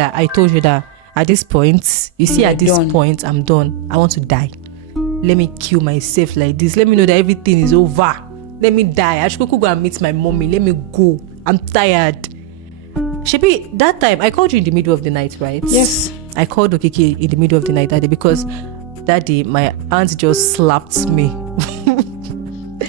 that I told you that at this point, you see, You're at this done. point, I'm done. I want to die. Let me kill myself like this. Let me know that everything is over. Let me die. I should go and meet my mommy. Let me go. I'm tired. Shebi, that time I called you in the middle of the night, right? Yes. I called Okiki in the middle of the night that day because that day my aunt just slapped me.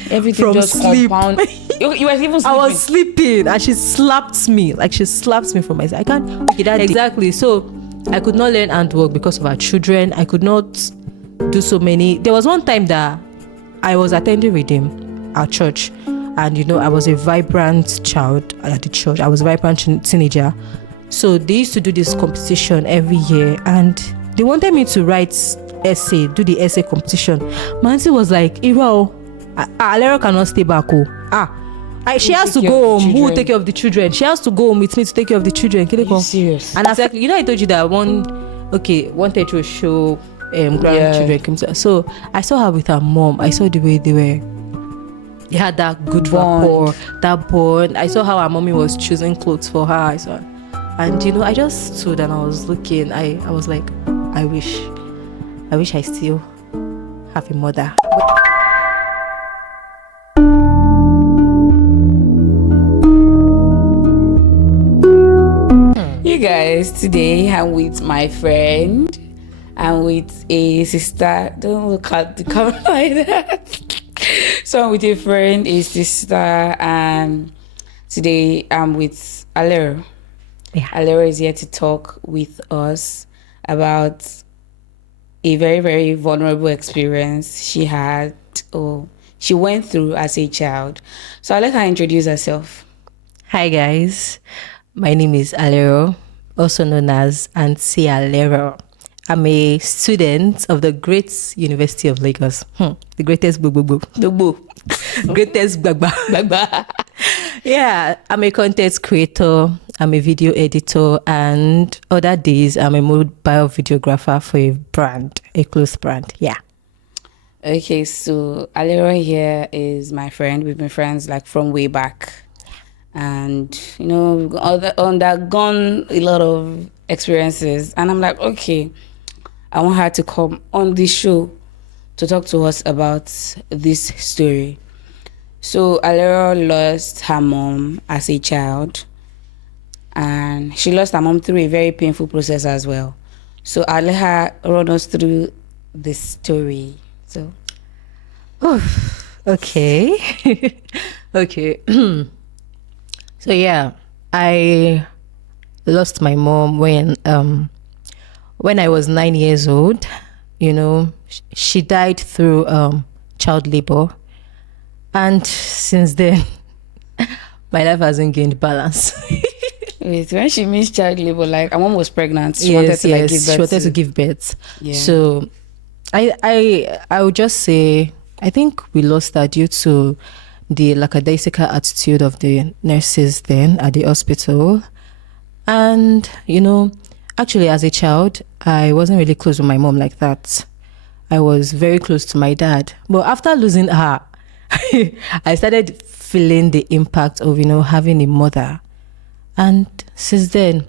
Everything From just sleep. compound. You were even sleeping. I was sleeping and she slapped me. Like she slapped me from my side. I can't. Okay, that exactly. So I could not learn handwork because of our children. I could not do so many. There was one time that I was attending Redeem, our church, and I was a vibrant child at the church. I was a vibrant teenager. So they used to do this competition every year, and they wanted me to write essay, do the essay competition. My auntie was like, Iro, Alero cannot stay back. She has to go home. Who will take care of the children? She has to go home with me to take care of the children. Are you serious? And exactly, I told you that wanted to show grandchildren came to. So I saw her with her mom. I saw the way they had that good rapport, that bond. I saw how her mommy was choosing clothes for her. I saw, and I just stood and I was looking. I was like, I wish I still have a mother. You guys, today I'm with my friend. I'm with a sister. Don't look at the camera like that. So I'm with a friend, a sister, and today I'm with Alero. Yeah. Alero is here to talk with us about a very, very vulnerable experience she had or she went through as a child. So I'll let her introduce herself. Hi guys, my name is Alero, also known as Auntie Alero. I'm a student of the great University of Lagos. The greatest greatest gbagba. Yeah, I'm a content creator. I'm a video editor, and other days I'm a mobile videographer for a brand, a clothes brand. Yeah. Okay, so Alero here is my friend. We've been friends like from way back. And we've undergone a lot of experiences, and I'm like, okay, I want her to come on this show to talk to us about this story. So Alero lost her mom as a child, and she lost her mom through a very painful process as well. So I'll let her run us through this story. So okay. Okay. So yeah, I lost my mom when I was 9 years old. She died through child labor, and since then my life hasn't gained balance. Wait, when she means child labor, like her mom was pregnant, she wanted to give birth. She wanted to give birth. Yeah. So I would just say I think we lost her due to the lackadaisical attitude of the nurses then at the hospital. And actually as a child I wasn't really close with my mom like that. I was very close to my dad, but after losing her I started feeling the impact of having a mother. And since then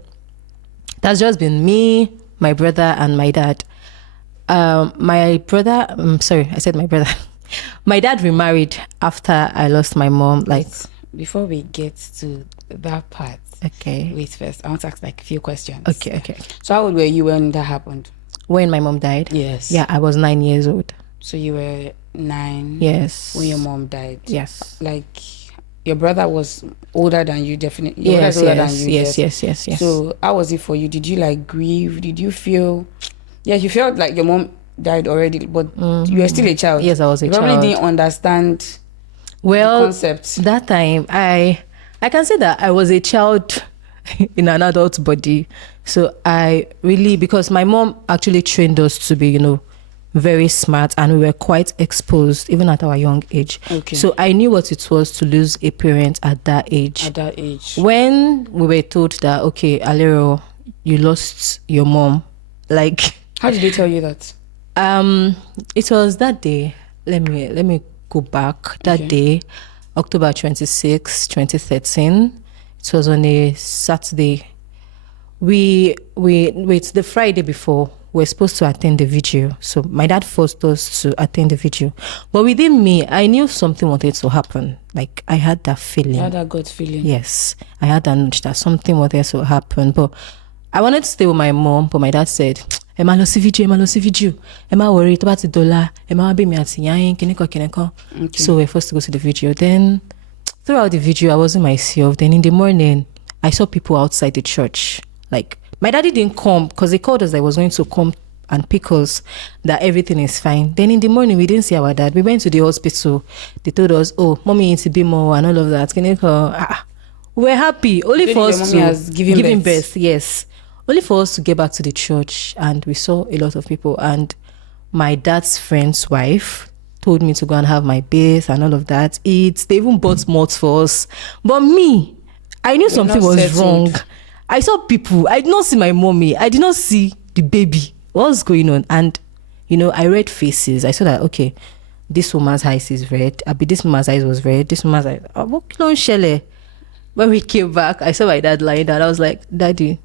that's just been me, my brother, and my dad. My brother, sorry, I said my brother. My dad remarried after I lost my mom. Like, before we get to that part, okay. Wait first. I want to ask like a few questions. Okay. So how old were you when that happened? When my mom died? Yes. Yeah, I was 9 years old. So you were 9. Yes. When your mom died. Yes. Like your brother was older than you, definitely. Yes. Yes. So how was it for you? Did you like grieve? Did you feel? Yeah, you felt like your mom died already, but you were still a child. Yes, I was a child. You probably didn't understand the concept. That time I can say that I was a child in an adult body. So I really, because my mom actually trained us to be, very smart, and we were quite exposed even at our young age. Okay. So I knew what it was to lose a parent at that age. When we were told that, okay, Alero, you lost your mom, like, how did they tell you that? It was that day. Let me go back. That day, October 26, 2013. It was on a Saturday wait, the Friday before we're supposed to attend the vigil. So my dad forced us to attend the vigil. But within me, I knew something wanted to happen. Like I had that feeling. You had that gut feeling. Yes. I had that nudge that something wanted to happen. But I wanted to stay with my mom, but my dad said, Emma lo si vigil. Emma worry about the dollar. Emma be me at kineko. So we're forced to go to the vigil. Then throughout the vigil, I wasn't myself. Then in the morning, I saw people outside the church. Like, my daddy didn't come because they called us that he was going to come and pick us, that everything is fine. Then in the morning, we didn't see our dad. We went to the hospital. They told us, oh, mommy needs to be more and all of that. We were happy. Only for us to give birth. Yes. Only for us to get back to the church. And we saw a lot of people. And my dad's friend's wife told me to go and have my birth and all of that. They even bought mults for us. But me, I knew something was wrong. I saw people. I did not see my mommy. I did not see the baby. What was going on? And, I read faces. I saw that, okay, this woman's eyes is red. This woman's eyes was red. This woman's eyes. When we came back, I saw my dad lying down. I was like, Daddy,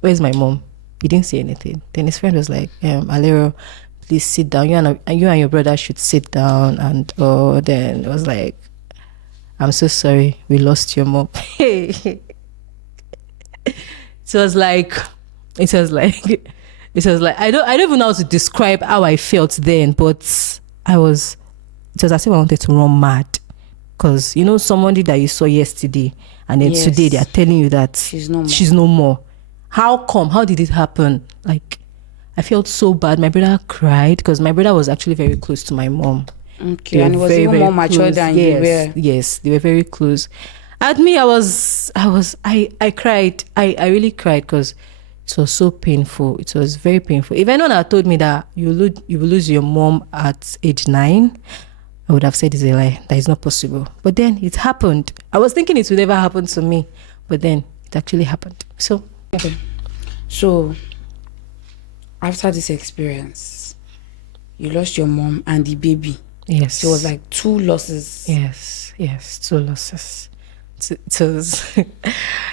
where's my mom? He didn't say anything. Then his friend was like, Alero, please sit down. You and your brother should sit down. And then it was like, I'm so sorry. We lost your mom. It was like I don't even know how to describe how I felt then, but it was as if I wanted to run mad, because somebody that you saw yesterday and then today they are telling you that she's no more. How come? How did it happen? Like, I felt so bad. My brother cried because my brother was actually very close to my mom. Okay, and he was even more mature than you were. Yes, they were very close. At me, I cried. I really cried because it was so painful. It was very painful. If anyone had told me that you will lose your mom at age 9, I would have said it's a lie. That is not possible. But then it happened. I was thinking it would never happen to me, but then it actually happened. So, okay. So, after this experience, you lost your mom and the baby. Yes. So it was like 2 losses. Yes, 2 losses. It was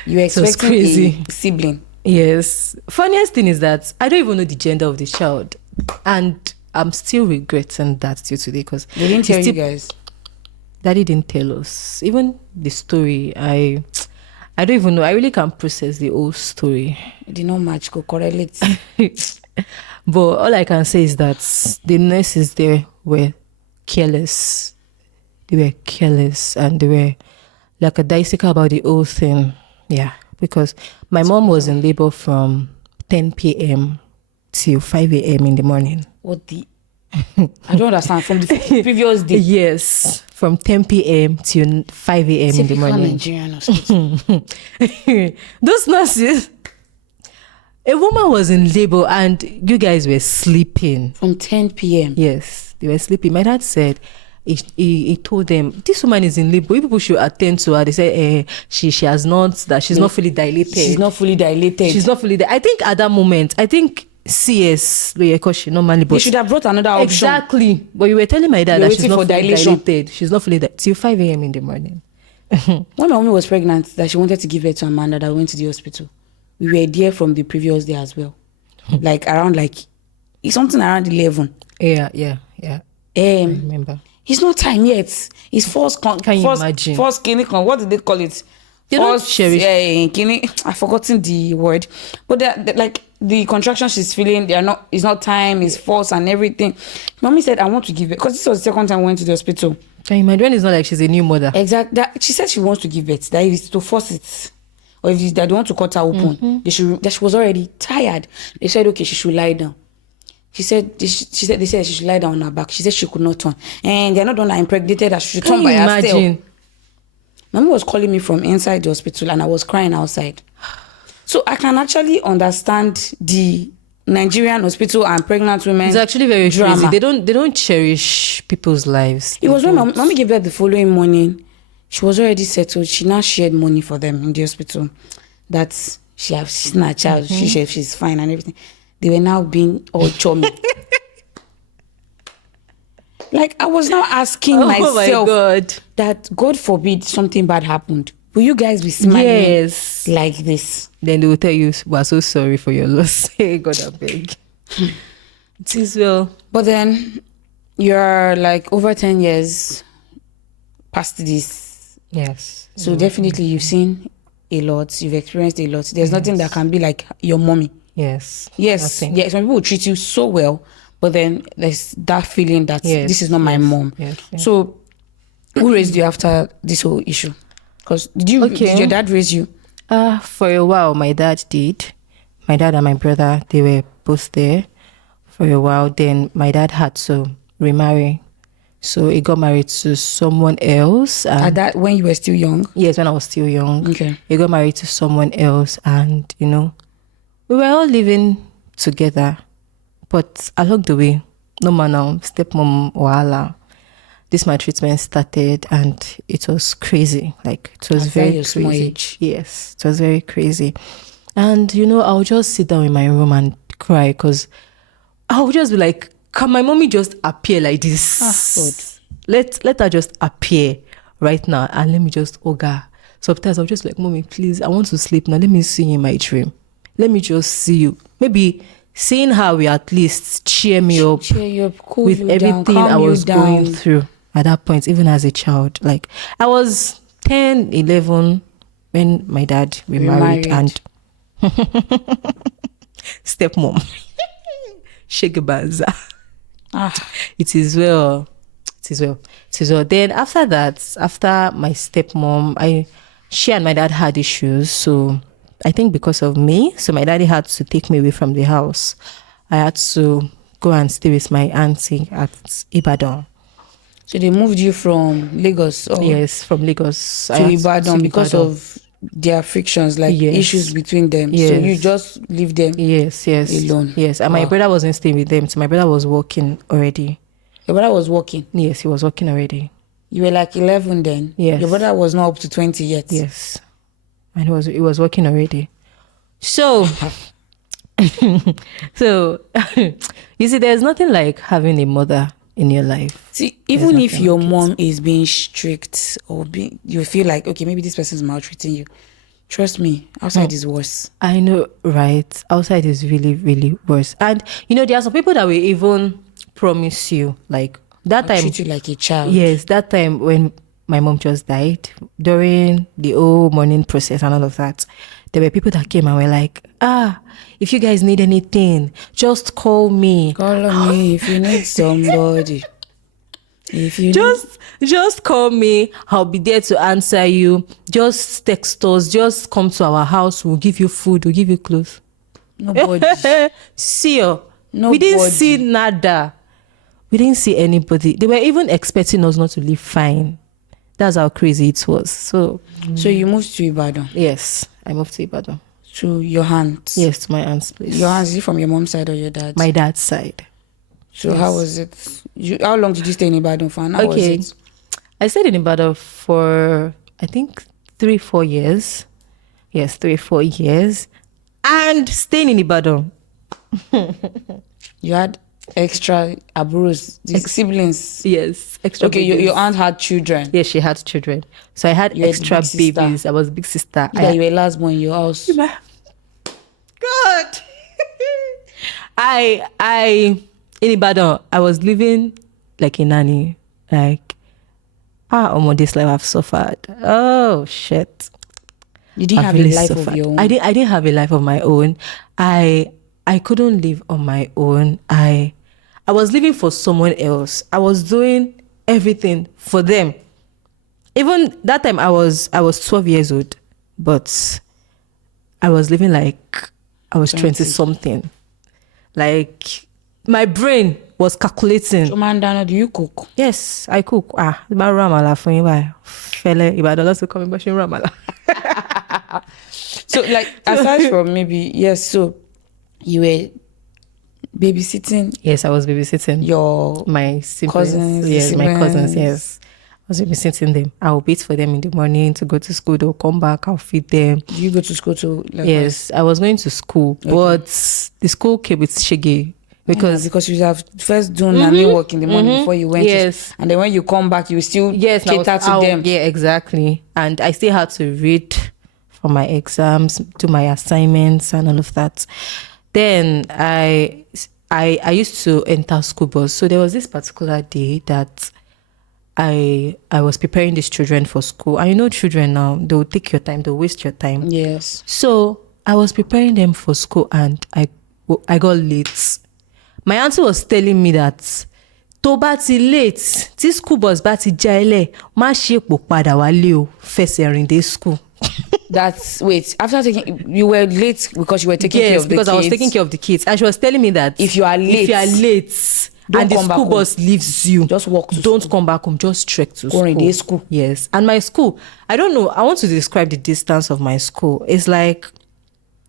you were expecting a sibling. Yes. Funniest thing is that I don't even know the gender of the child, and I'm still regretting that till today, because they didn't tell you guys. Daddy didn't tell us even the story. I don't even know. I really can't process the whole story. It did not match. Go correlate. But all I can say is that the nurses there were careless. They were careless, and they were lackadaisical about the whole thing. Yeah, because my mom was in labor from 10 p.m. till 5 a.m. in the morning. What the? I don't understand. From the previous day? Yes, from 10 p.m. till 5 a.m. in the morning. Nigerian hospital. Those nurses, a woman was in labor and you guys were sleeping. From 10 p.m.? Yes, they were sleeping. My dad said, he told them, this woman is in labor. You people should attend to her. They said, she has not, that she's not fully dilated. She's not fully dilated. I think at that moment, CS, because she normally. They should have brought another option. Exactly. But you were telling my dad that she's not fully dilated. She's not fully dilated till 5 a.m. in the morning. When my mommy was pregnant, that she wanted to give birth to Amanda, that went to the hospital, we were there from the previous day as well. It's something around 11. Yeah. I remember. It's not time yet. It's first. Can you imagine? First clinic. What did they call it? They don't cherish. I've forgotten the word, but the contraction she's feeling, they are not. It's not time. It's force and everything. Mommy said, "I want to give birth," because this was the second time we went to the hospital. Can you imagine? It's not like she's a new mother. Exactly. She said she wants to give birth. That is to force it, or if they want to cut her open, they should. That she was already tired. They said, okay, she should lie down. They said she should lie down on her back. She said she could not turn, and they're not the one that impregnated her. She should turn by herself. Imagine? Mommy was calling me from inside the hospital, and I was crying outside. So I can actually understand the Nigerian hospital and pregnant women. It's actually very drama. Crazy. They don't cherish people's lives. It was when mommy gave birth the following morning. She was already settled. She now shared money for them in the hospital. That she's not a child. She's fine and everything. They were now being all chummy. I was now asking myself, my God, that God forbid something bad happened. will you guys be smiling Yes. like this? Then they will tell you, we're so sorry for your loss. God, I beg. It is well. But then you're like over 10 years past this. Yes. So definitely you've seen a lot. You've experienced a lot. There's nothing that can be like your mommy. Yes. Yes. Nothing. Yeah. Some people will treat you so well, but then there's that feeling that this is not my mom. Yes. So who raised you after this whole issue? Because did your dad raise you? For a while, my dad did. My dad and my brother, they were both there for a while. Then my dad had to remarry. So he got married to someone else. At that, when you were still young? Yes, when I was still young. Okay. He got married to someone else, and we were all living together. But along the way, no man now, stepmom wahala. This my treatment started, and it was crazy. Like, it was very crazy. Small age. Yes, it was very crazy. And I'll just sit down in my room and cry, because I'll just be like, can my mommy just appear like this? Let her just appear right now, and let me just oga. Sometimes I'll just be like, mommy, please, I want to sleep now. Let me see you in my dream. Let me just see you. Maybe seeing her will at least cheer me up, cool with everything I was going through at that point, even as a child. Like, I was 10, 11 when my dad remarried, and stepmom. Shegebaza. It is well. Then after that, after my stepmom, she and my dad had issues. So I think because of me, so my daddy had to take me away from the house. I had to go and stay with my auntie at Ibadan. So they moved you from Lagos? Yes, from Lagos to Ibadan because of their frictions, like issues between them. Yes. So you just leave them alone. Yes, and my brother wasn't staying with them. So my brother was working already. Your brother was working? Yes, he was working already. You were like 11 then? Yes. Your brother was not up to 20 yet? Yes. And he was working already. So, you see, there's nothing like having a mother in your life. See, even if your mom is being strict or you feel like, okay, maybe this person's maltreating you, trust me, outside is worse. I know, right? Outside is really, really worse. And there are some people that will even promise you, like that time, treat you like a child. Yes, that time when my mom just died, during the whole mourning process and all of that, there were people that came and were like, if you guys need anything, just call me. Call on me if you need somebody. If you just call me. I'll be there to answer you. Just text us. Just come to our house. We'll give you food. We'll give you clothes. Nobody. See you. We didn't see nada. We didn't see anybody. They were even expecting us not to live fine. That's how crazy it was. So you moved to Ibadan? Yes, I moved to Ibadan. To your aunt? Yes, to my aunt's place. Your aunt, is it from your mom's side or your dad's? My dad's side. So how was it? How long did you stay in Ibadan for? How was it? I stayed in Ibadan for, I think, 3-4 years. Yes, 3-4 years. And staying in Ibadan. You had extra aburos, siblings? Yes, extra babies. Your aunt had children? Yes, she had children. So I had extra babies. I was a big sister. You were last born in your house? God! in Ibadan, I was living like a nanny. Like, this life I've suffered. Oh, shit. You didn't have a life of your own? I didn't have a life of my own. I couldn't live on my own. I was living for someone else. I was doing everything for them. Even that time I was 12 years old, but I was living like I was 20 something. Like, my brain was calculating. So, Mandana, do you cook? Yes, I cook. Ramala for you. Fele, Ibadan also coming back Ramala. So, like, aside from maybe, yes, so you were babysitting? Yes, I was babysitting. My siblings. Cousins? Yes, my cousins, yes. I was babysitting them. I'll wait for them in the morning to go to school. They'll come back. I'll feed them. Do you go to school too? Yes, I was going to school, but the school came with shege. because you have first done nanny work in the morning before you went. Yes. And then when you come back, you still cater to them. Yeah, exactly. And I still had to read for my exams, do my assignments, and all of that. Then I used to enter school bus. So there was this particular day that I was preparing these children for school. And you know, children now, they'll take your time, they'll waste your time. Yes. So I was preparing them for school and I got late. My auntie was telling me that tó bá ti late, tí school bus bá ti já ilé, má ṣe pò padà wálé o, fẹsẹ̀ rìn dé school. That's wait. After you were late because you were taking care of the kids. Yes, because I was taking care of the kids, and she was telling me that if you are late, and the school bus leaves you, just walk. Don't come back home. Just trek to school. Yes, and my school. I don't know. I want to describe the distance of my school. It's like,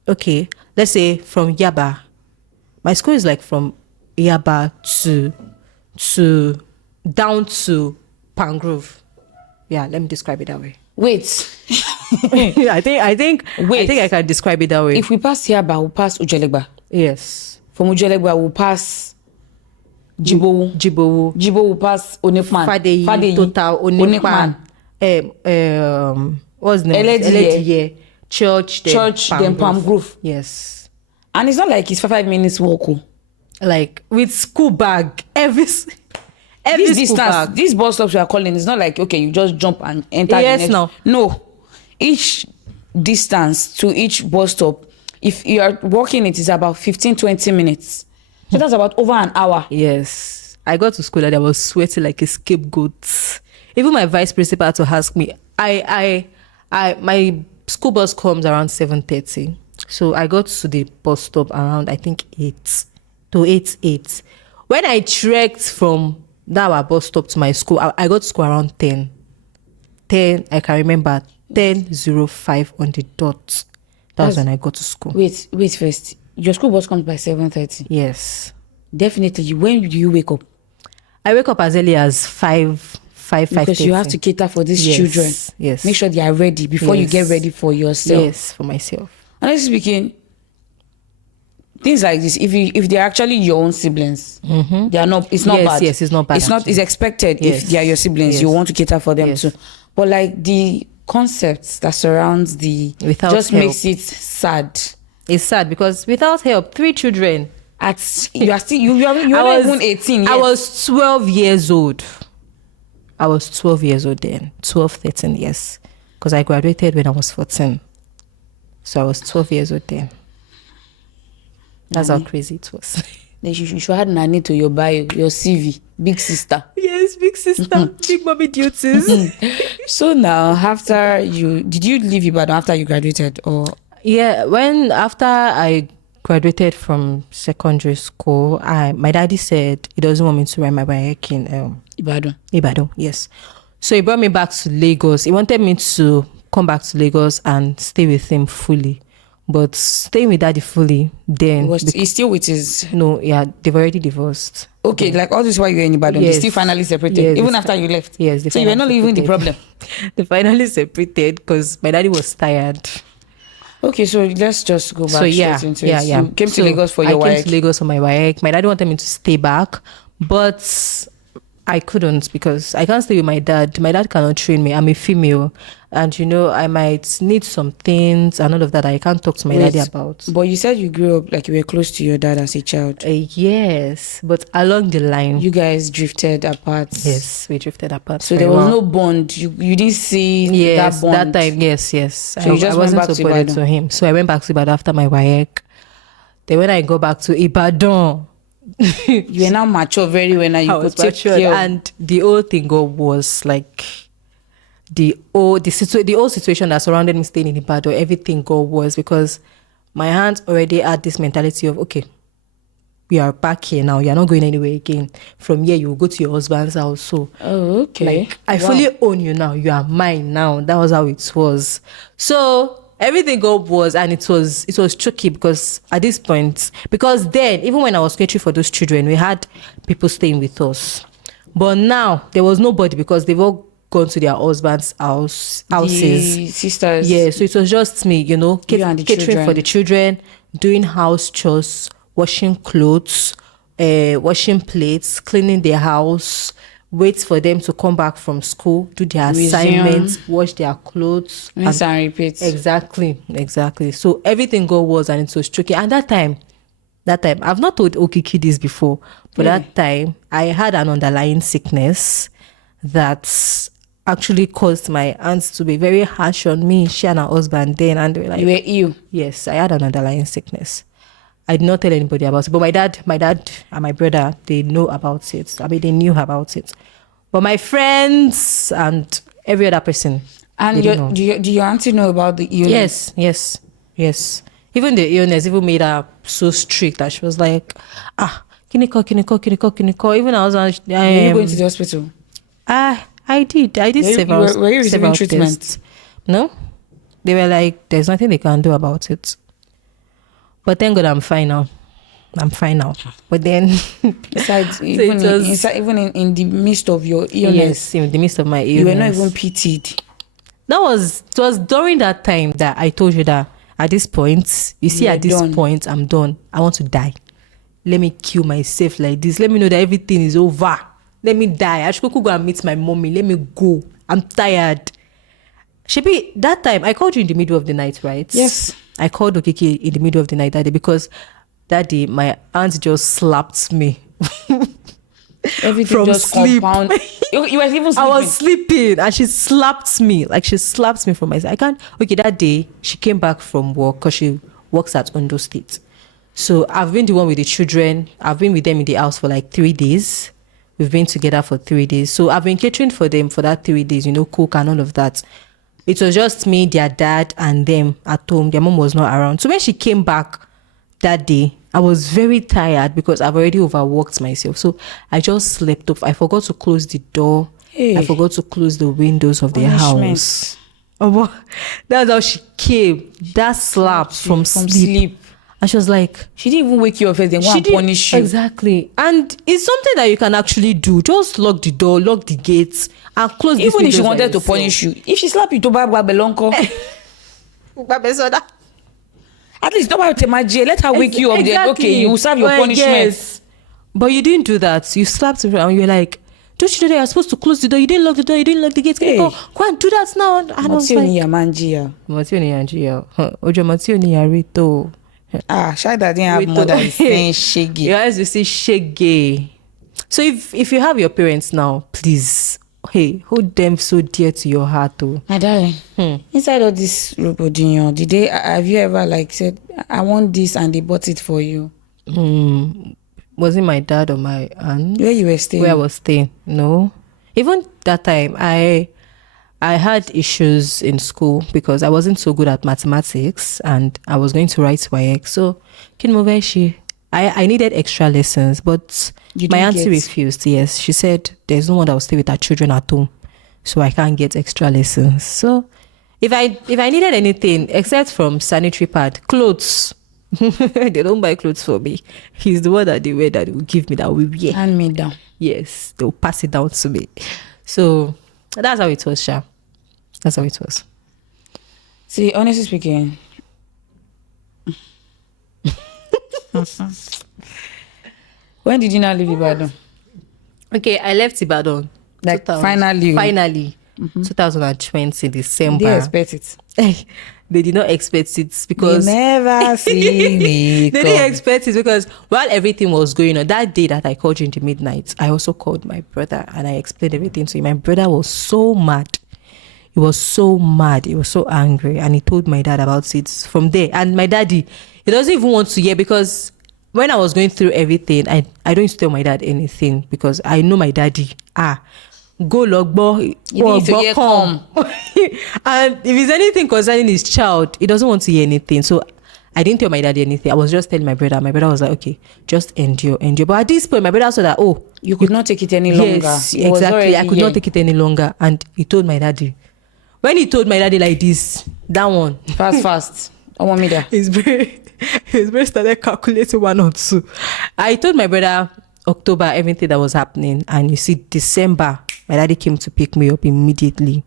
okay, let's say from Yaba. My school is like from Yaba to down to Pangrove. Yeah, let me describe it that way. Wait. I think I can describe it that way. If we pass Yaba, we'll pass Ujelegba. Yes. From Ujelegba, we'll pass Jibowu. Jibowu will pass Onekman. Fadeyi, Total, Onekman. What's the name? Elediye. Church, then Palm Grove. Yes. And it's not like it's 5 minutes walk. Like with school bag, every this distance, bag. These bus stops you are calling, it's not like, okay, you just jump and enter. Yes, no. Each distance to each bus stop, if you are walking, it is about 15-20 minutes. So that's about over an hour. Yes. I got to school and I was sweating like a scapegoat. Even my vice principal had to ask me. My school bus comes around 7:30. So I got to the bus stop around, I think 8 to 8:08. When I trekked from that bus stop to my school, I got to school around 10. I can remember 10:05 on the dot. That's when I got to school. Wait first. Your school bus comes by 7:30. Yes. Definitely. When do you wake up? I wake up as early as 5. Because you have to cater for these children. Yes. Make sure they are ready before you get ready for yourself. Yes, for myself. Honestly speaking, things like this, if they're actually your own siblings, they are not. It's not bad. Yes, it's not bad. It's expected if they are your siblings. You want to cater for them too. But like the concepts that surrounds without just help makes it sad. It's sad because without help, 3 children. You are not even 18 yet. I was 12 years old. I was 12 years old then. 12, 13 years. Because I graduated when I was 14. So I was 12 years old then. That's how crazy it was. You should add nanny to your bio, your CV. Big sister. Yes, big sister. Big mommy duties. So now, did you leave Ibadan after you graduated? Or? Yeah, after I graduated from secondary school, my daddy said he doesn't want me to ride my bike in Ibadan, yes. So he brought me back to Lagos. He wanted me to come back to Lagos and stay with him fully. But staying with daddy fully, then... He's still with his... No, yeah, they've already divorced. Okay, like all this while you were in Ibadan, they still finally separated, even after you left. Yes, so you were not even the problem. They finally separated because my daddy was tired. Okay, so let's just go back straight into it. Yeah. You came to Lagos for your WAEC. I came to Lagos for my WAEC. My daddy wanted me to stay back, but I couldn't because I can't stay with my dad. My dad cannot train me. I'm a female. And, I might need some things and all of that I can't talk to my daddy about. But you said you grew up like you were close to your dad as a child. Yes, but along the line. You guys drifted apart. Yes, we drifted apart. So there was no bond. You didn't see that bond. That time, yes. So you just I wasn't went back so bonded to him. So I went back to Ibadan after my WAEC. Then when I go back to Ibadan... you were now mature very well. Now you could take care. And the whole thing was like... The whole situation that surrounded me staying in Ibadan, everything got worse because my aunt already had this mentality of, okay, we are back here now. You're not going anywhere again. From here, you will go to your husband's house. So, okay. Like, I fully own you now. You are mine now. That was how it was. So everything got worse, and it was tricky because at this point, because then, even when I was catering for those children, we had people staying with us. But now, there was nobody because they've all gone to their husband's houses. The sisters. Yeah, so it was just me, catering children. for the children, doing house chores, washing clothes, washing plates, cleaning their house, wait for them to come back from school, do their assignments, wash their clothes. Rinse and repeat. Exactly. So everything got worse and it was tricky. And that time, I've not told Okiki this before, but that time I had an underlying sickness that actually caused my aunts to be very harsh on me, she and her husband then, and they were like, You were ill. yes, I had an underlying sickness. I did not tell anybody about it, but my dad and my brother, they know about it. I mean, they knew about it. But my friends and every other person. And do your auntie know about the illness? Yes. Even the illness even made her so strict that she was like, kiniko. Even I was Were you going to the hospital? I did several. Were you receiving treatment? Tests. No, they were like, there's nothing they can do about it. But thank God I'm fine now. But then, besides, even in the midst of your illness, yes, in the midst of my illness, you were not even pitied. It was during that time that I told you that at this point, point, I'm done. I want to die. Let me kill myself like this. Let me know that everything is over. Let me die. I should go and meet my mommy. Let me go. I'm tired. Shebi, that time, I called you in the middle of the night, right? Yes. I called Okiki in the middle of the night that day because that day my aunt just slapped me. Everything from just sleep. compound. You were even sleeping. I was sleeping and she slapped me. Like she slapped me from my side. That day she came back from work because she works at Ondo State. So I've been the one with the children. I've been with them in the house for like 3 days. We've been together for 3 days. So I've been catering for them for that 3 days, cook and all of that. It was just me, their dad, and them at home. Their mom was not around. So when she came back that day, I was very tired because I've already overworked myself. So I just slept off. I forgot to close the door. Hey. I forgot to close the windows of the house. Oh, that's how she came. That slap from sleep. And she was like, she didn't even wake you up first, then want to punish you. Exactly. And it's something that you can actually do. Just lock the door, lock the gates, and close the windows. Even if she wanted to punish you, if she slapped you to Babelonko, at least don't let her wake you up. Exactly. Then, okay, you will serve your punishment. Yes. But you didn't do that. You slapped her and you're like, don't you know that you're supposed to close the door? You didn't lock the door, you didn't lock the gates. Hey. Go and do that now. And I was like, Shaida didn't have more than saying shaggy. You guys will say shaggy. So if you have your parents now, please, hold them so dear to your heart, though. My darling, inside all this Robodinho, have you ever said, I want this, and they bought it for you? Was it my dad or my aunt? Where you were staying? Where I was staying. No. Even that time, I had issues in school because I wasn't so good at mathematics and I was going to write WAEC. So, I needed extra lessons, but my auntie refused. Yes, she said there's no one that will stay with her children at home, so I can't get extra lessons. So, if I needed anything except from sanitary pad, clothes, they don't buy clothes for me. He's the one that they wear that they will give me that we wear. Hand me down. Yes, they'll pass it down to me. So that's how it was, Sha. That's how it was. See, honestly speaking, when did you not leave Ibadan? Okay, I left Ibadan. Finally. 2020 December. They expect it. They did not expect it because they never see me. They didn't expect it because while everything was going on, that day that I called you in the midnight, I also called my brother and I explained everything to him. My brother was so mad. He was so mad. He was so angry. And he told my dad about it from there. And my daddy, he doesn't even want to hear because when I was going through everything, I don't used to tell my dad anything because I know my daddy. Go logbo, you need to hear come. And if it's anything concerning his child, he doesn't want to hear anything. So I didn't tell my daddy anything. I was just telling my brother. My brother was like, okay, just endure. But at this point, my brother saw that, you could not take it any longer. Yes, exactly. I could not take it any longer. And he told my daddy. When he told my daddy like this, that one. Fast. I want me there. His brain started calculating 1 or 2. I told my brother October everything that was happening, and you see December my daddy came to pick me up immediately.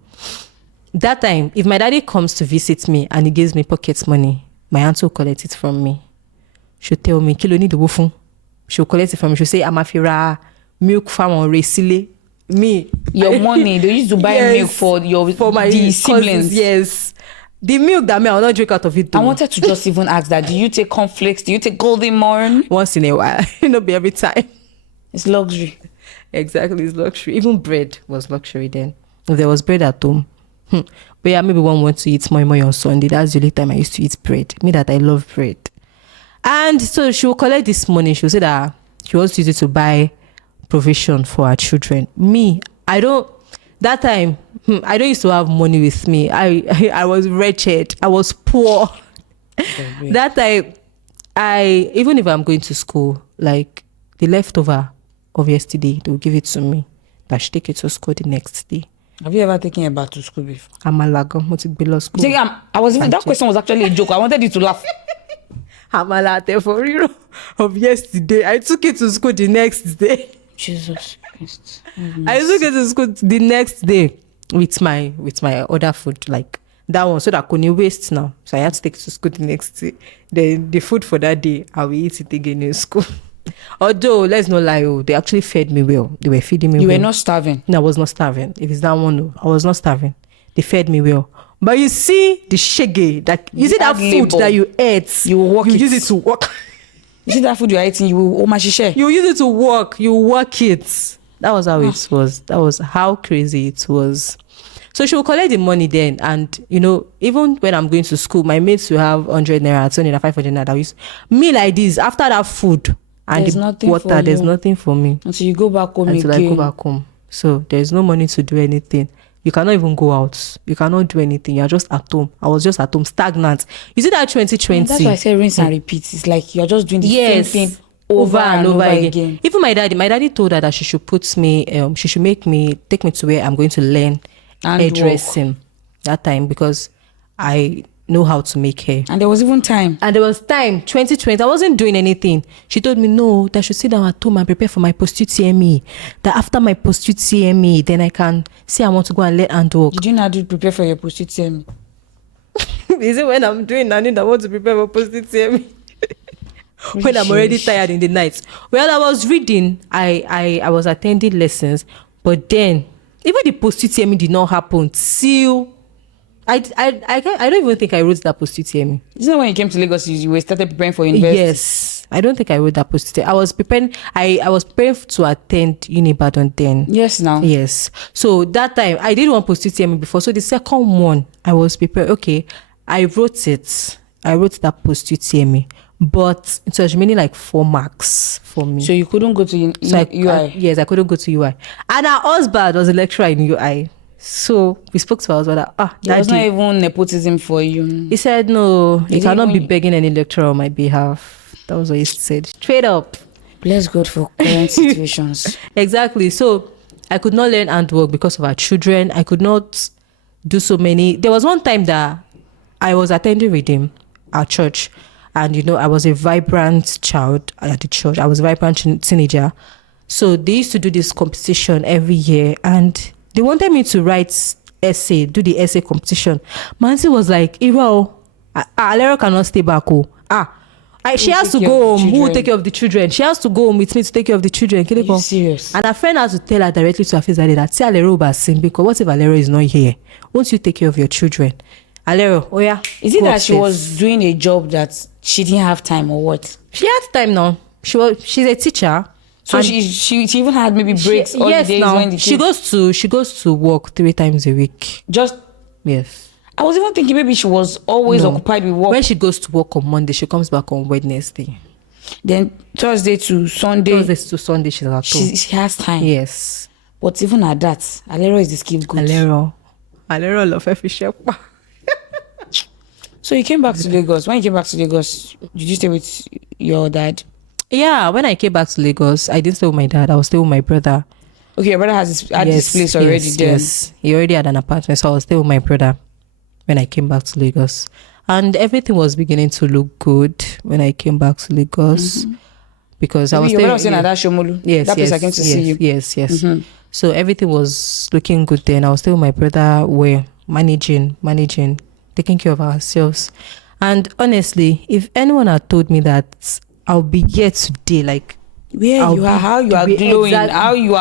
That time, if my daddy comes to visit me and he gives me pocket money, my aunt will collect it from me. She'll tell me, Kilo need the wofun. she'll collect it from me. She'll say, Amafira, milk farm on Resile. Me. Your money, they used to buy milk for my the cousins, siblings. yes. The milk that I will not drink out of it. Though. I wanted to just even ask that. Do you take cornflakes? Do you take Golden Morn? Once in a while. Not be every time. It's luxury. Exactly, it's luxury. Even bread was luxury then. If there was bread at home. But yeah, maybe one wants to eat moi on Sunday. That's the only time I used to eat bread. Me that I love bread. And so she will collect this money. She will say that she wants to use it to buy provision for her children. Me, I don't. That time, I don't used to have money with me. I was wretched. I was poor. That time, even if I'm going to school, like the leftover of yesterday, they'll give it to me. That I should take it to school the next day. Have you ever taken a bath to school before? I'm a lago. What's it below school? That question was actually a joke. I wanted you to laugh. I'm a latte for real of yesterday. I took it to school the next day. Jesus Christ. I took it to school the next day with my other food, like that one, so that I couldn't waste now. So I had to take it to school the next day. Then the food for that day, I will eat it again in school. Although, let's not lie, they actually fed me well. They were feeding me well. You were not starving? No, I was not starving. If it's that one, I was not starving. They fed me well. But you see the shege, that you see that food that you ate, you use it to work. You see that food you're eating, you use it to work. You work it. That was how it was. That was how crazy it was. So she will collect the money then, and even when I'm going to school, my mates will have 100 naira, 20 naira, 500 naira. That use me like this after that food and there's the water. There's nothing for me until you go back home. Until I go back home. So there's no money to do anything. You cannot even go out. You cannot do anything. You're just at home. I was just at home, stagnant. You see that 2020? And that's why I say rinse and repeat. It's like you're just doing the same thing over and over again. Even my daddy told her that she should take me to where I'm going to learn hairdressing that time, because I know how to make hair. And there was even time. 2020. I wasn't doing anything. She told me, no, that I should sit down at home and prepare for my post-ut CME. That after my post-ut CME, then I can say I want to go and learn handwork. Did you not prepare for your post-ut CME? Is it when I'm doing nothing that I want to prepare for post-it CME? When I'm already tired in the night. Well, I was reading. I was attending lessons. But then, even the post-it CME did not happen till... I don't even think I wrote that post-it CME. Isn't that when you came to Lagos, you started preparing for university? Yes. I don't think I wrote that post-it. I was preparing to attend Unibadan then. Yes, now. Yes. So that time, I did one post-it CME before. So the second one, I was prepared. Okay, I wrote it. I wrote that post-it CME. But it was remaining like 4 marks for me. So you couldn't go to UI? Yes, I couldn't go to UI. And our husband was a lecturer in UI. So we spoke to our husband. There was not even nepotism for you. He said, no, you cannot be begging any lecturer on my behalf. That was what he said. Straight up. Bless God for current situations. Exactly. So I could not learn handwork because of our children. I could not do so many. There was one time that I was attending reading at church. And, I was a vibrant child at the church. I was a vibrant teenager. So they used to do this competition every year. And they wanted me to write do the essay competition. My auntie was like, Alero cannot stay back. She has to go home. Who will take care of the children? She has to go home with me to take care of the children. Are you serious? And her friend has to tell her directly to her face that say Alero basin, because what if Alero is not here? Won't you take care of your children? Alero, oh yeah. Is it that she was doing a job that she didn't have time, or what? She had time now. She's a teacher. So she even had maybe breaks all the days when the kids... She goes to work 3 times a week. Yes. I was even thinking maybe she was always occupied with work. When she goes to work on Monday, she comes back on Wednesday. Then Thursday to Sunday she's at home. She has time. Yes. But even at that, Alero is the scapegoat. Alero love Fishepa. So you came back to Lagos. When you came back to Lagos, did you stay with your dad? Yeah, when I came back to Lagos, I didn't stay with my dad. I was staying with my brother. Okay, your brother had this place already then. Yes, he already had an apartment, so I was staying with my brother when I came back to Lagos. And everything was beginning to look good when I came back to Lagos. Mm-hmm. Because I was staying... Your brother was staying at that Shomolu? Yes, that place I came to see you? Yes. Mm-hmm. So everything was looking good then. I was staying with my brother. We're managing, taking care of ourselves. And honestly, if anyone had told me that I'll be here today, like where you are, how you are glowing, exactly. how you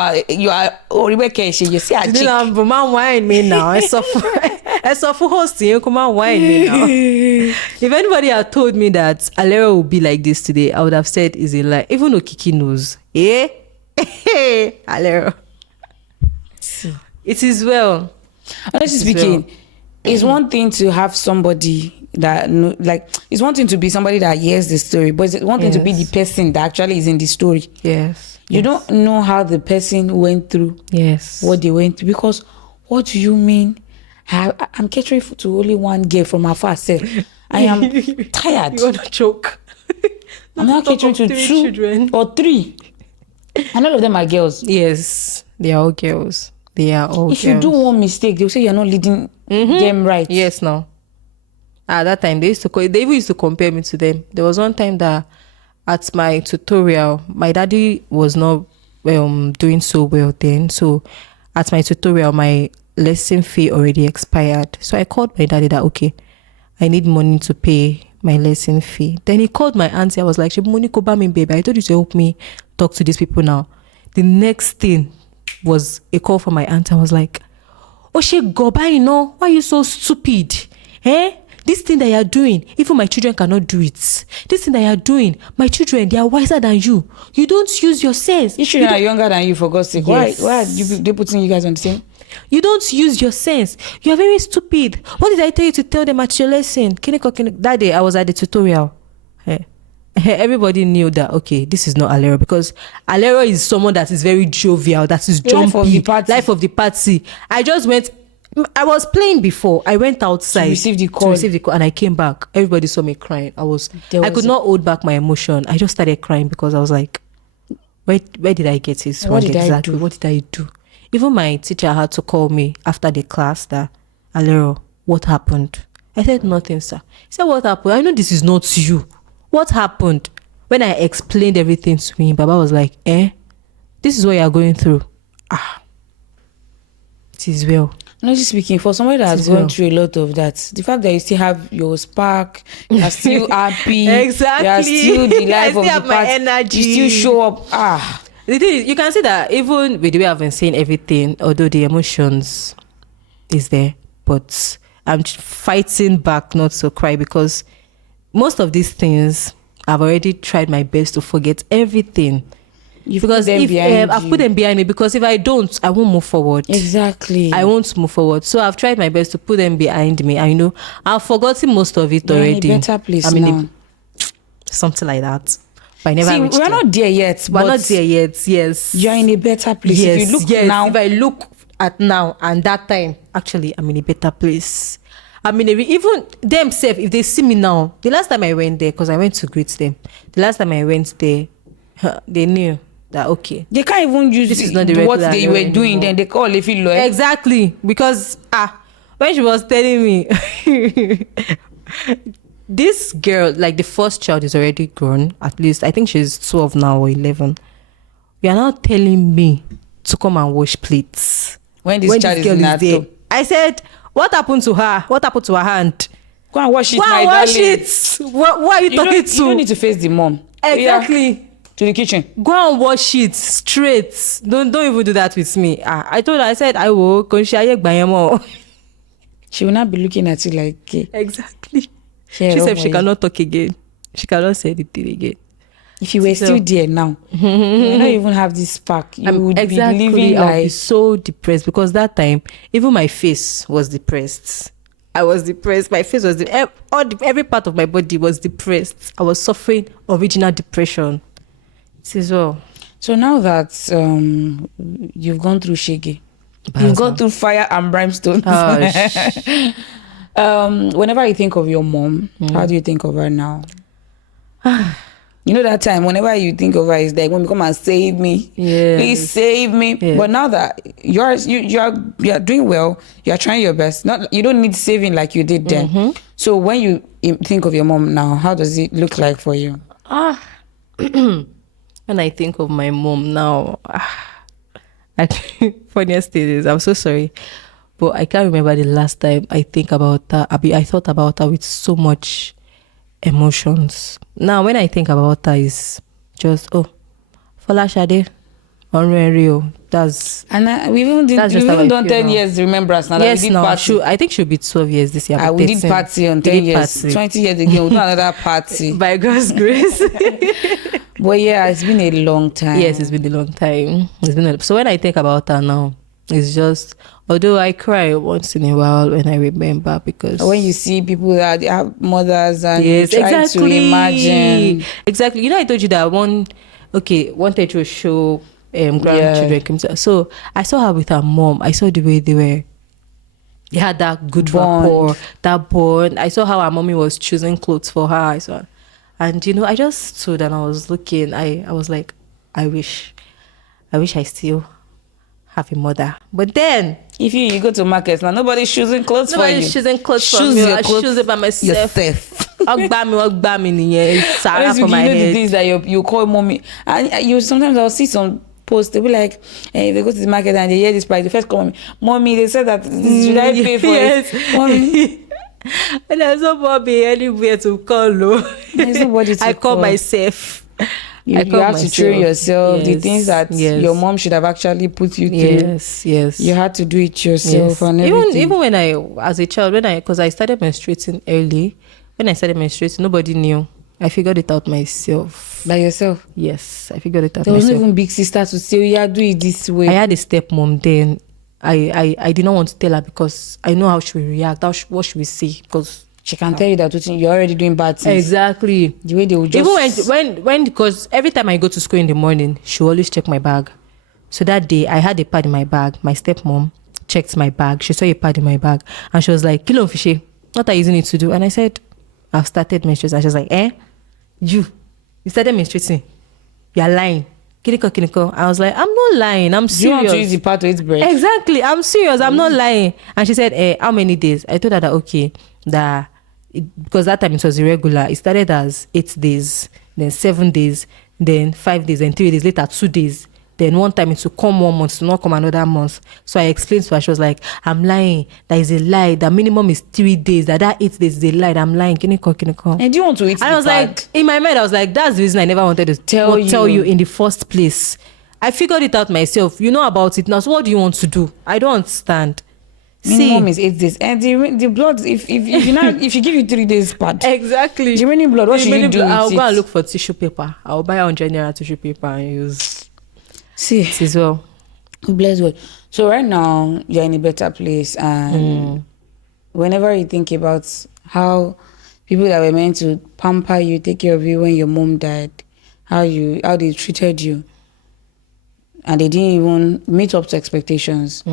are. Oh, Rebecca, you see a chick. Man, wine me now. I suffer hosting. You come on, wine me now. If anybody had told me that Alero would be like this today, I would have said is a lie. Even though Kiki knows, Alero. It is well. Honestly speaking, it's one thing to have somebody that like it's one thing to be somebody that hears the story, but it's one thing to be the person that actually is in the story. Yes. You don't know how the person went through what they went through, because what do you mean? I'm catering to only one girl from afar. I am tired. You want to choke? I'm not catering to 2 children or 3, and all of them are girls. Yes, they are all girls. They are all If girls. you do one mistake, they'll say you're not leading them right. Yes, no. At that time, they even used to compare me to them. There was one time that at my tutorial, my daddy was not doing so well then. So at my tutorial, my lesson fee already expired. So I called my daddy that, okay, I need money to pay my lesson fee. Then he called my auntie. I was like, money go buy me, baby. I told you to help me talk to these people now. The next thing was a call from my aunt. I was like, oh, she go by, you know, why are you so stupid? This thing that you're doing, even my children cannot do it. This thing that you're doing, my children, they are wiser than you. You don't use your sense. Your children are younger than you, for God's sake. Yes. Why are they putting you guys on the same? You don't use your sense. You are very stupid. What did I tell you to tell them at your lesson? That day I was at the tutorial. Everybody knew that, okay, this is not Alero, because Alero is someone that is very jovial, that is jumpy. Life of the party. I was playing before. I went outside to receive the call, and I came back. Everybody saw me crying. I could not hold back my emotion. I just started crying because I was like, where did I get this? What did I do? Even my teacher had to call me after the class that, Alero, what happened? I said, nothing, sir. He said, what happened? I know this is not you. What happened? When I explained everything to him, Baba was like, this is what you are going through. It is well. Honestly speaking, for somebody that has gone through a lot of that, the fact that you still have your spark, you are still happy, exactly, you are still the life of the party, energy. You still show up. The thing is, you can see that even with the way I've been saying everything, although the emotions is there, but I'm fighting back not to cry, because most of these things I've already tried my best to forget everything. Because I've put them behind me, because if I don't, I won't move forward. Exactly. I won't move forward. So I've tried my best to put them behind me. I know I've forgotten most of it already. In a better place now. Something like that. But I never reached we're not there yet. We're not there yet. Yes. You're in a better place. Yes. If you look now. If I look at now and that time, actually, I'm in a better place. I mean, even themselves, if they see me now, the last time I went there, because I went to greet them, the last time I went there, they knew that, okay, they can't even use this is not the what they were doing anymore. Then they call if you look. Exactly, because when she was telling me this girl, like the first child is already grown, at least I think she's 12 now or 11. You are now telling me to come and wash plates when this child is there. I said, what happened to her? What happened to her hand? Go and wash it, my darling. Wash it. What are you talking to? You don't need to face the mom. Exactly. To the kitchen. Go and wash it straight. Don't even do that with me. I told her, I said, I will. She will not be looking at you like... Exactly. She said she cannot talk again. She cannot say anything again. If you were still there now, you will not even have this spark. You would be living like... I would be so depressed, because that time, even my face was depressed. I was depressed. My face was... every part of my body was depressed. I was suffering original depression. Well. So now that you've gone through Shege, you've gone through fire and brimstone. Whenever you think of your mom, how do you think of her now? You know that time, whenever you think of her, it's like, "Mom, come and save me. Yes. Please save me." Yes. But now that you are doing well, you are trying your best. You don't need saving like you did then. So when you think of your mom now, how does it look like for you? When I think of my mom now, funniest thing is, I'm so sorry, but I can't remember the last time I think about her. I thought about her with so much emotions. Now, when I think about her, it's just, Folashade, Onrenrio. That's we even did, That's we just how even I done feel 10 now. years remembrance now. That yes, we did no. party. I think she'll be 12 years this year. We did 13. party on We 10 did years. party. 20 years again, we'll do another party. By God's grace. But yeah, it's been a long time. Yes, it's been a long time. So when I think about her now, it's just, although I cry once in a while when I remember, because when you see people that have mothers and yes, you try exactly. to imagine. Exactly. You know, I told you that wanted to show grandchildren came to, so I saw her with her mom. I saw the way they had that good Bond. rapport, that bond. I saw how her mommy was choosing clothes for her. I saw, and you know, I just stood and I was looking. I was like, I wish I still have a mother. But then If you go to markets now, nobody's choosing clothes for you. nobody's choosing clothes for Choose me. your I clothes choose it by myself. yourself. Ogbami nìyẹn. Sarah Honestly, for my you know the head. things that you call mommy, and you sometimes I'll see some posts. They'll be like, hey, they go to the market and they hear this price. They first call mommy. They said that should I pay for it? Mommy. And there's nobody anywhere to call. There's nobody to I call call. myself. You I call have to train yourself. The Yes, things that yes. your mom should have actually put you through. Yes. You had to do it yourself Yes. and everything. Even when as a child, because I started menstruating early, when I started menstruating, nobody knew. I figured it out myself. By yourself. Yes, I figured it out There was myself. no even big sister to say, yeah, do it this way. I had a stepmom then. I did not want to tell her because I know how she will react, what she will say, because She can tell you that you're already doing bad things. exactly. The way they will just... Even when because every time I go to school in the morning, she will always check my bag. So that day, I had a pad in my bag. My stepmom checked my bag. She saw a pad in my bag. And she was like, Kilo fishy, what are you using it to do? And I said, I've started menstruating. And she was like, You started menstruating. You're lying. Kiniko. I was like, I'm not lying. I'm Do you serious. want to use the pad to eat bread? Exactly. I'm serious. I'm not lying. And she said, how many days? I told her that, okay, because that time it was irregular. It started as 8 days, then 7 days, then 5 days, and 3 days later, 2 days. Then one time it will come 1 month, to not come another month. So I explained to her, she was like, I'm lying. That is a lie. The minimum is 3 days. That 8 days is a lie. I'm lying. Kiniko. And do you want to eat And I was pad? like, in my mind, I was like, that's the reason I never wanted to tell you in the first place. I figured it out myself. You know about it now. So what do you want to do? I don't understand. Minimum is 8 days. And the blood, if you give you 3 days pad, Exactly. the remaining blood, what should you do with I'll it? go and look for tissue paper. I'll buy 100 naira tissue paper and use See, it as well. bless God. So right now, you're in a better place. And whenever you think about how people that were meant to pamper you, take care of you when your mom died, how they treated you, and they didn't even meet up to expectations.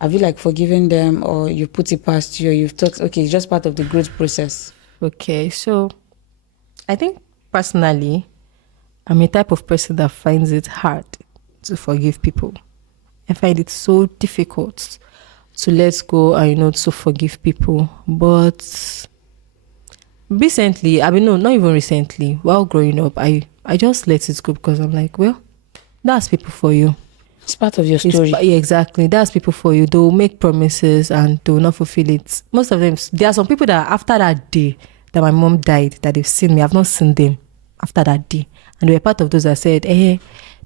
Have you forgiven them, or you put it past you, or you've thought, okay, it's just part of the growth process? Okay, so I think personally, I'm a type of person that finds it hard to forgive people. I find it so difficult to let go and to forgive people. But recently, not even recently, while growing up, I just let it go because I'm like, well, that's people for you. It's part of your story. Yeah, exactly. That's people for you. They will make promises and they will not fulfill it. Most of them, there are some people that after that day that my mom died, that they've seen me, I've not seen them after that day. And they were part of those that said, hey,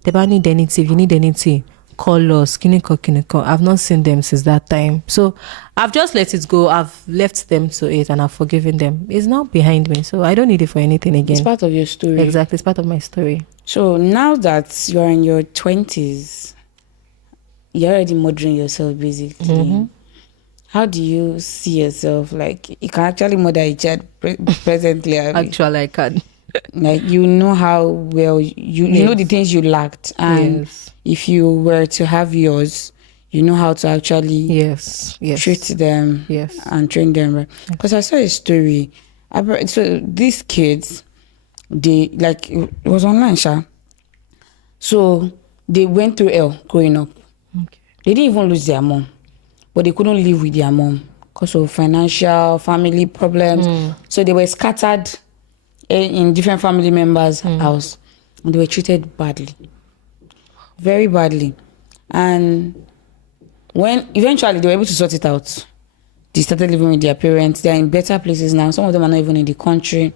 Deba need anything, if you need anything, call us, kiniko. I've not seen them since that time. So I've just let it go. I've left them to it and I've forgiven them. It's now behind me. So I don't need it for anything again. It's part of your story. Exactly. It's part of my story. So now that you're in your 20s, you're already mothering yourself basically. How do you see yourself? You can actually mother a child presently. Actually, I can. You know how well you know the things you lacked, and if you were to have yours, you know how to actually treat them and train them right. Because I saw a story. So these kids, they it was online, so they went through hell growing up. They didn't even lose their mom, but they couldn't live with their mom because of financial family problems. So they were scattered in different family members' house, and they were treated badly, very badly. And when eventually they were able to sort it out, they started living with their parents. They're in better places now. Some of them are not even in the country.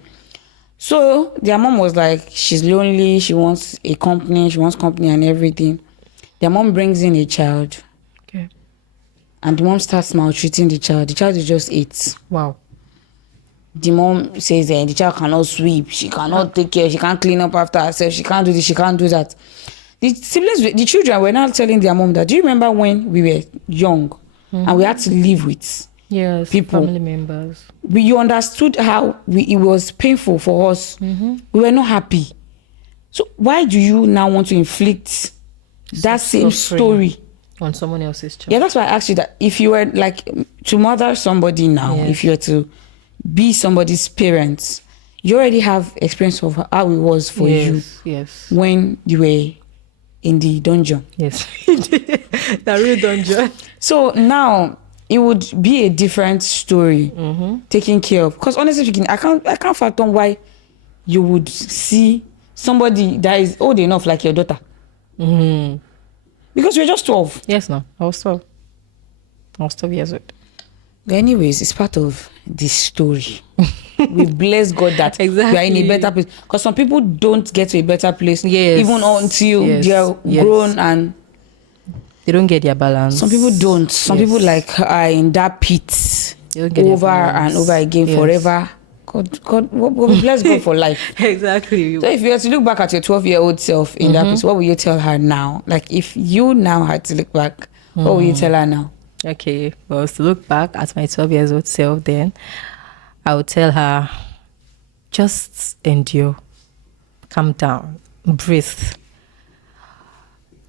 So their mom was like, she's lonely, she wants company and everything. Their mom brings in a child. Okay. And the mom starts maltreating the child. The child is just 8. Wow. The mom says the child cannot sweep, she cannot take care, she can't clean up after herself, she can't do this, she can't do that. The siblings, the children were now telling their mom that, do you remember when we were young and we had to live with people, family members? You understood how it was painful for us. We were not happy. So why do you now want to inflict that same story on someone else's child? Yeah, that's why I asked you that. If you were like to mother somebody now, if you were to be somebody's parents, you already have experience of how it was for you when you were in the dungeon. Yes. The real dungeon. So now it would be a different story taken care of. Because honestly speaking, I can't fathom why you would see somebody that is old enough like your daughter. Because you're just 12. Yes, no. I was 12. I was 12 years old. But anyways, it's part of this story. We bless God that we are in a better place. Because some people don't get to a better place even until they are grown and they don't get their balance. Some people don't. Some people like are in that pit over and over again forever. God, we bless God for life. Exactly. So if you had to look back at your 12-year-old self in that place, what will you tell her now? Like if you now had to look back, what will you tell her now? Okay, well, to look back at my 12 years old self then, I would tell her, just endure, calm down, breathe.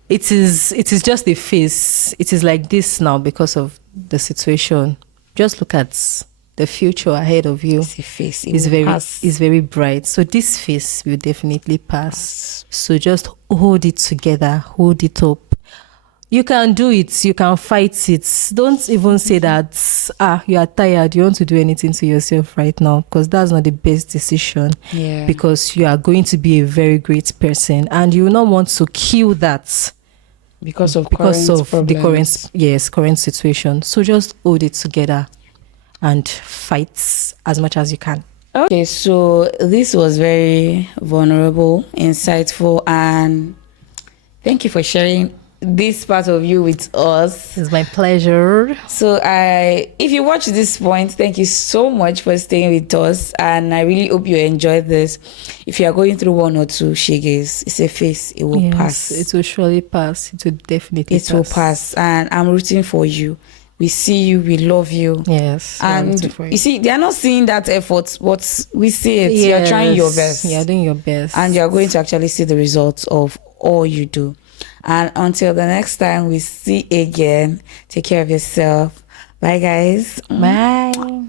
It is just a phase. It is like this now because of the situation. Just look at the future ahead of you. It's a phase. It's very bright. So this phase will definitely pass. So just hold it together, hold it up. You can do it. You can fight it. Don't even say that, you are tired. You want to do anything to yourself right now, because that's not the best decision. Yeah. Because you are going to be a very great person and you will not want to kill that because of the current situation. So just hold it together and fight as much as you can. Okay, so this was very vulnerable, insightful, and thank you for sharing this part of you with us. It's my pleasure. So if you watch this point, thank you so much for staying with us, and I really hope you enjoyed this. If you are going through one or two shages, it's a phase. It will pass. It will surely pass. It will definitely pass. It will pass, and I'm rooting for you. We see you, we love you. Yes. And you see, they are not seeing that effort, but we see it. Yes. You're trying your best. You're doing your best. And you're going to actually see the results of all you do. And until the next time we see again, take care of yourself. Bye, guys. Bye.